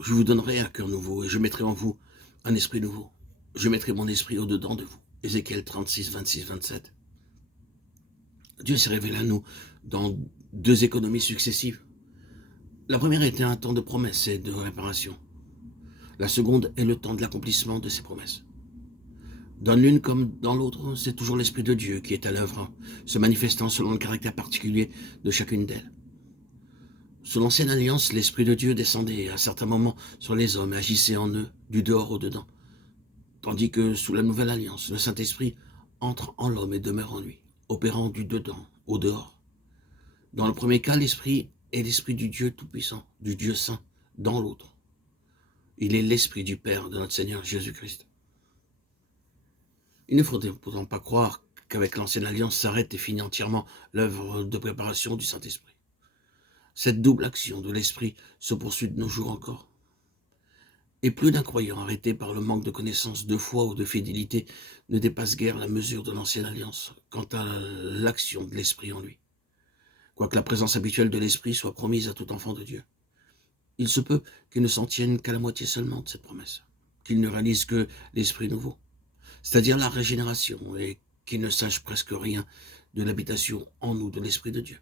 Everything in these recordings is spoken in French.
Je vous donnerai un cœur nouveau et je mettrai en vous un esprit nouveau. Je mettrai mon esprit au-dedans de vous. Ézéchiel 36, 26, 27. Dieu s'est révélé à nous dans deux économies successives. La première était un temps de promesse et de réparation. La seconde est le temps de l'accomplissement de ses promesses. Dans l'une comme dans l'autre, c'est toujours l'Esprit de Dieu qui est à l'œuvre, se manifestant selon le caractère particulier de chacune d'elles. Sous l'ancienne alliance, l'Esprit de Dieu descendait à certains moments sur les hommes et agissait en eux, du dehors au dedans. Tandis que sous la nouvelle alliance, le Saint-Esprit entre en l'homme et demeure en lui, opérant du dedans au dehors. Dans le premier cas, l'Esprit est l'Esprit du Dieu Tout-Puissant, du Dieu Saint, dans l'autre. Il est l'Esprit du Père de notre Seigneur Jésus-Christ. Il ne faudrait pourtant pas croire qu'avec l'ancienne alliance s'arrête et finit entièrement l'œuvre de préparation du Saint-Esprit. Cette double action de l'Esprit se poursuit de nos jours encore. Et plus d'un croyant arrêté par le manque de connaissance, de foi ou de fidélité ne dépasse guère la mesure de l'ancienne alliance quant à l'action de l'Esprit en lui. Quoique la présence habituelle de l'Esprit soit promise à tout enfant de Dieu, il se peut qu'il ne s'en tienne qu'à la moitié seulement de cette promesse, qu'il ne réalise que l'Esprit nouveau, c'est-à-dire la régénération, et qu'il ne sache presque rien de l'habitation en nous de l'Esprit de Dieu.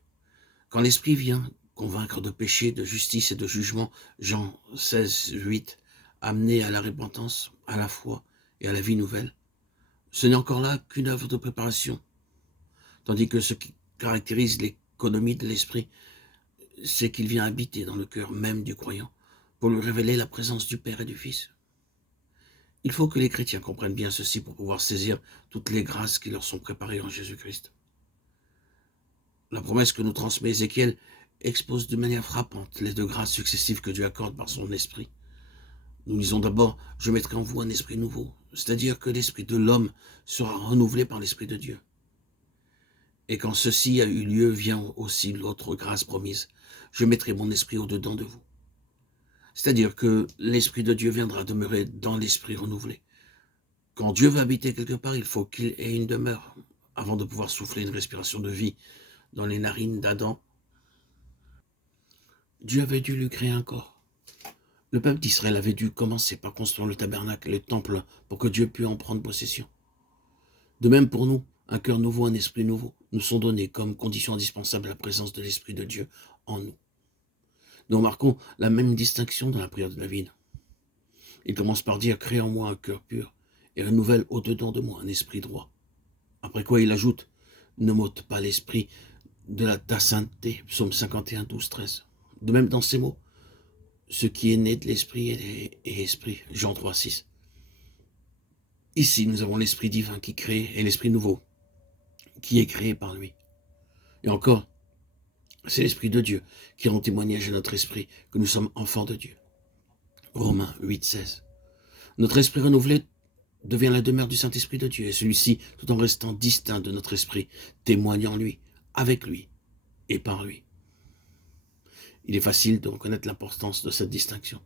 Quand l'Esprit vient convaincre de péché, de justice et de jugement, Jean 16, 8, amener à la repentance, à la foi et à la vie nouvelle, ce n'est encore là qu'une œuvre de préparation, tandis que ce qui caractérise l'économie de l'Esprit, c'est qu'il vient habiter dans le cœur même du croyant pour lui révéler la présence du Père et du Fils. Il faut que les chrétiens comprennent bien ceci pour pouvoir saisir toutes les grâces qui leur sont préparées en Jésus-Christ. La promesse que nous transmet Ézéchiel expose de manière frappante les deux grâces successives que Dieu accorde par son esprit. Nous lisons d'abord « Je mettrai en vous un esprit nouveau », c'est-à-dire que l'esprit de l'homme sera renouvelé par l'esprit de Dieu. Et quand ceci a eu lieu, vient aussi l'autre grâce promise. « Je mettrai mon esprit au-dedans de vous ». C'est-à-dire que l'esprit de Dieu viendra demeurer dans l'esprit renouvelé. Quand Dieu veut habiter quelque part, il faut qu'il ait une demeure avant de pouvoir souffler une respiration de vie dans les narines d'Adam. Dieu avait dû lui créer un corps. Le peuple d'Israël avait dû commencer par construire le tabernacle et le temple pour que Dieu puisse en prendre possession. De même pour nous, un cœur nouveau, un esprit nouveau nous sont donnés comme condition indispensable à la présence de l'Esprit de Dieu en nous. Nous remarquons la même distinction dans la prière de David. Il commence par dire « Crée en moi un cœur pur et renouvelle au-dedans de moi un esprit droit ». Après quoi il ajoute « Ne m'ôte pas l'esprit de ta sainteté », psaume 51, 12, 13. De même dans ces mots, ce qui est né de l'esprit est esprit, Jean 3, 6. Ici, nous avons l'esprit divin qui crée et l'esprit nouveau qui est créé par lui. Et encore, c'est l'esprit de Dieu qui rend témoignage à notre esprit que nous sommes enfants de Dieu. Romains 8, 16. Notre esprit renouvelé devient la demeure du Saint-Esprit de Dieu et celui-ci, tout en restant distinct de notre esprit, témoigne en lui, avec lui et par lui. Il est facile de reconnaître l'importance de cette distinction.